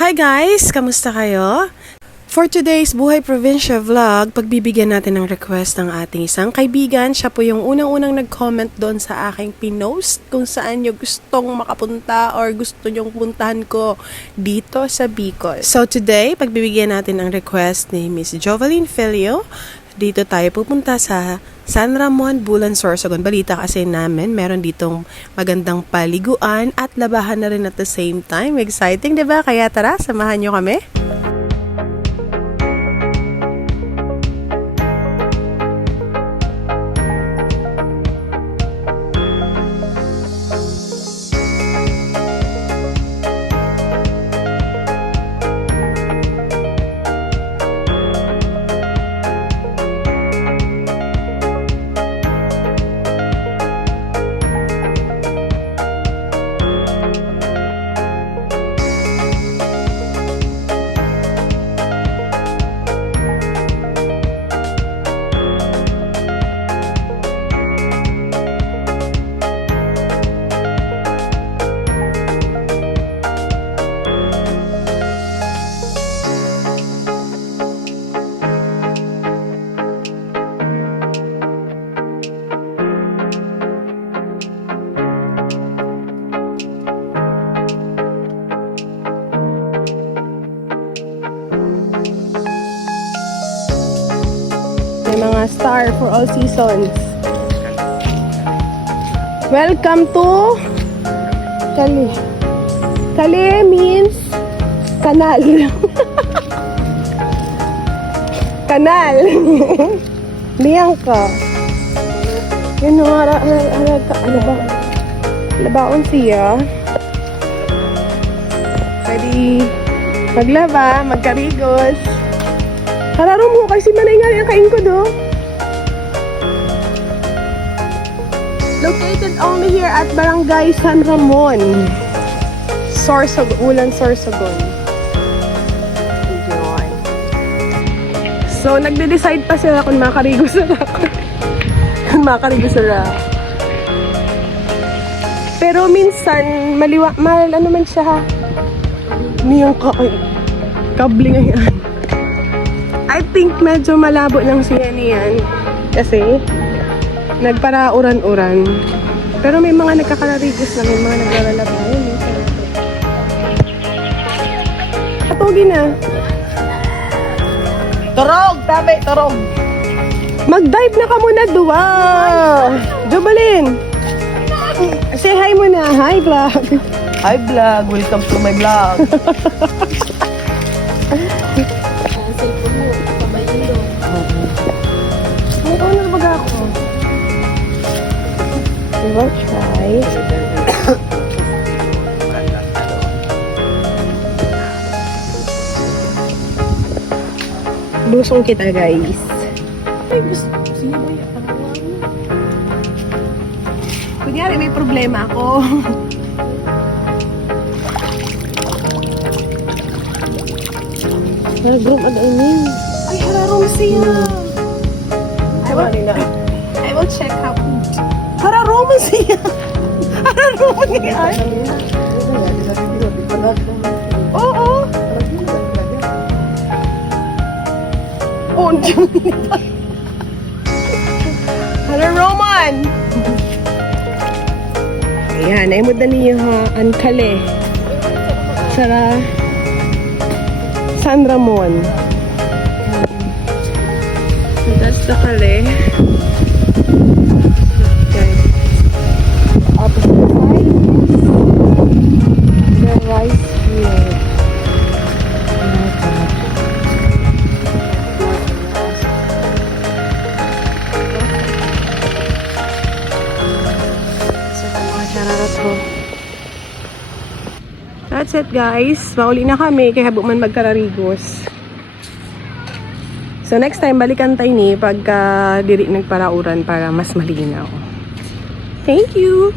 Hi guys! Kamusta kayo? For today's Buhay Provincia vlog, pagbibigyan natin ng request ng ating isang kaibigan. Siya po yung unang-unang nag-comment doon sa aking pinost kung saan nyo gustong makapunta or gusto nyong puntahan ko dito sa Bicol. So today, pagbibigyan natin ng request ni Miss Jovaline Filio. Dito tayo pupunta sa San Ramon, Bulan, Sorsogon. Balita kasi namin, meron ditong magandang paliguan at labahan na rin at the same time. Exciting, diba? Kaya tara, samahan nyo kami. May mga star for all seasons. Welcome to Kali. Kali means kanal. Kanal. Liyang ka. Yun o, ano ba? Labaon siya. Pwede maglaba, magkarigos. Hararo mo kasi manay nga yung kain ko do. Located only here at Barangay San Ramon, Ulan, Sorsogon. So, nagde-decide pa sila kung makarigos na ako. Kung makarigos na ako. Pero minsan, ano man siya ha. Niyang kable ngayon. I think medyo malabo lang siya niyan. Kasi, nagparauran-uran. Pero may mga nagkakararigos na, may mga naglalalabayan. Patugi na. Turog! Tabi, turog! Mag-dive na ka muna, duwa! Jobalin! Say hi muna. Hi, vlog! Hi vlog! Welcome to my vlog! Ano na baga ako? We will try. Busong kita, guys. Ay, gusto ko. Sino ba yan? Kunyari, may problema ako. Group at aiming. Ay, hararong siya. I will check how. Hararong siya. Hararong niya. Oo. Oh, hello, Roman! Ayan, ay mo na niyo ha, Ankale. Sa San Ramon. So that's the Kale. Okay. Opposite side. The rice field. That's it, guys. Mauli na kami kaya habo man magkararigos. So next time balikan tayo ni pagka diri nagparauran para mas malinaw. Thank you.